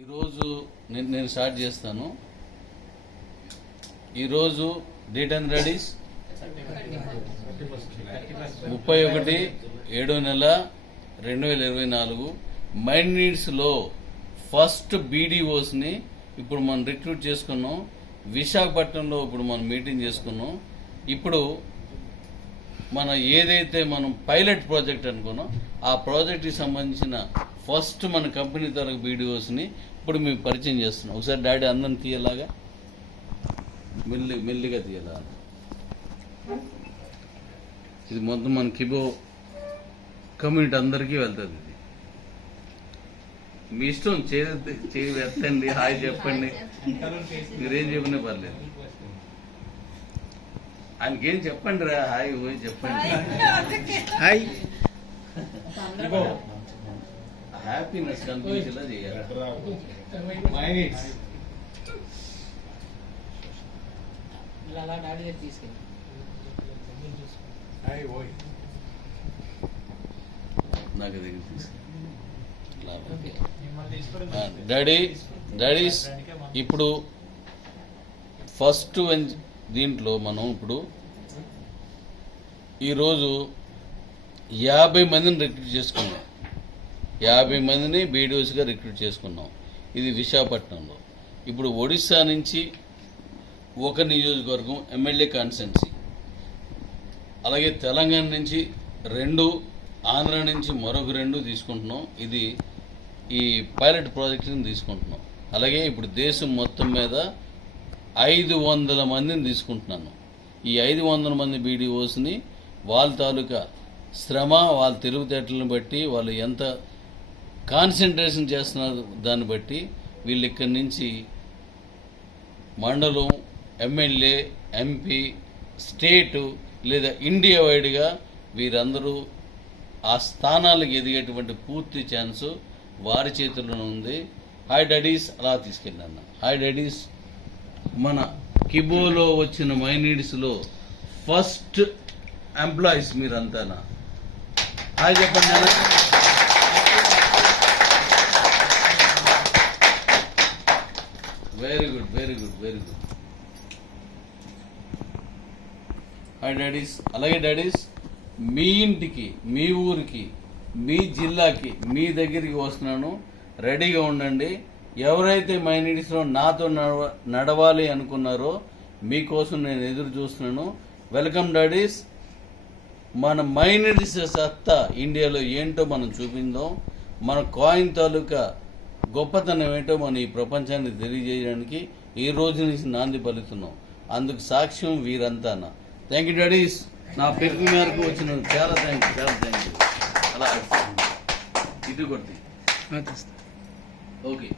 ఈరోజు నేను స్టార్ట్ చేస్తాను. ఈరోజు డేట్ అండ్ రెడీస్ 31/7/2024 మైండ్ నీడ్స్లో ఫస్ట్ బీడీఓస్ని ఇప్పుడు మనం రిక్రూట్ చేసుకున్నాం. విశాఖపట్నంలో ఇప్పుడు మనం మీటింగ్ చేసుకున్నాం. ఇప్పుడు ఏదైతే మనం పైలట్ ప్రాజెక్ట్ అనుకున్నాం ఆ ప్రాజెక్ట్కి సంబంధించిన ఫస్ట్ మన కంపెనీ తరగతి బీడీఓస్ని ఇప్పుడు మేము పరిచయం చేస్తున్నాం. ఒకసారి డాడీ అందరిని తీయలాగా మెల్లిగా తీయాల. ఇది మొత్తం మన కిబో కమ్యూనిటీ అందరికీ వెళ్తుంది. ఇది మీ ఇష్టం, చేయి ఎత్తండి, హాయ్ చెప్పండి, మీరేం చెప్పినా పర్లేదు. ఆయనకేం చెప్పండి రా, హాయ్ పోయి చెప్పండి. హాయ్ హ్యాపీనెస్ కనిపించేలా చేయాలి. నాకు దగ్గర డాడీస్ ఇప్పుడు ఫస్ట్ దీంట్లో మనం ఇప్పుడు ఈరోజు 50 మందిని రిక్రూట్ చేసుకున్నాం. 50 మందిని బీడీఓస్గా రిక్రూట్ చేసుకున్నాం. ఇది విశాఖపట్నంలో. ఇప్పుడు ఒడిశా నుంచి ఒక నియోజకవర్గం ఎమ్మెల్యే కాన్స్టిట్యున్సీ, అలాగే తెలంగాణ నుంచి 2, ఆంధ్ర నుంచి మరొక 2 తీసుకుంటున్నాం. ఇది ఈ పైలట్ ప్రాజెక్టుని తీసుకుంటున్నాం. అలాగే ఇప్పుడు దేశం మొత్తం మీద 500 మందిని తీసుకుంటున్నాను. ఈ 500 మంది బీడీఓస్ని వాళ్ళ తాలూకా శ్రమ, వాళ్ళ తెలివితేటలను బట్టి, వాళ్ళు ఎంత కాన్సన్ట్రేషన్ చేస్తున్నారు దాన్ని బట్టి వీళ్ళు ఇక్కడి నుంచి మండలం, ఎమ్మెల్యే, ఎంపీ, స్టేటు లేదా ఇండియా వైడ్గా వీరందరూ ఆ స్థానాలకు ఎదిగేటువంటి పూర్తి ఛాన్సు వారి చేతుల్లోనే ఉంది. హాయ్ డాడీస్ అలా తీసుకెళ్ళాను. హాయ్ డాడీస్, మన కిబోలో వచ్చిన మై నీడ్స్లో ఫస్ట్ ఎంప్లాయీస్ మీరంతానా? హాయ్ చెప్పండి. Very good, very good, very good. Hi daddies. అలాగే డాడీస్, మీ ఇంటికి, మీ ఊరికి, మీ జిల్లాకి, మీ దగ్గరికి వస్తున్నాను. రెడీగా ఉండండి. ఎవరైతే మై నీడ్స్లో నాతో నడవాలి అనుకున్నారో మీకోసం నేను ఎదురు చూస్తున్నాను. Welcome daddies. మన మై నీడ్స్ సత్తా ఇండియాలో ఏంటో మనం చూపిందాం. మన కాయిన్ తాలూకా గొప్పతనం ఏంటో మనం ఈ ప్రపంచానికి తెలియజేయడానికి ఈ రోజు నుంచి నాంది పలుకుతున్నాం. అందుకు సాక్ష్యం వీరంతానా. Thank you daddy's. నా పిలుపు మేరకు వచ్చిన చాలా థ్యాంక్ యూ, చాలా థ్యాంక్ యూ. అలా ఇది కొట్టి ఓకే.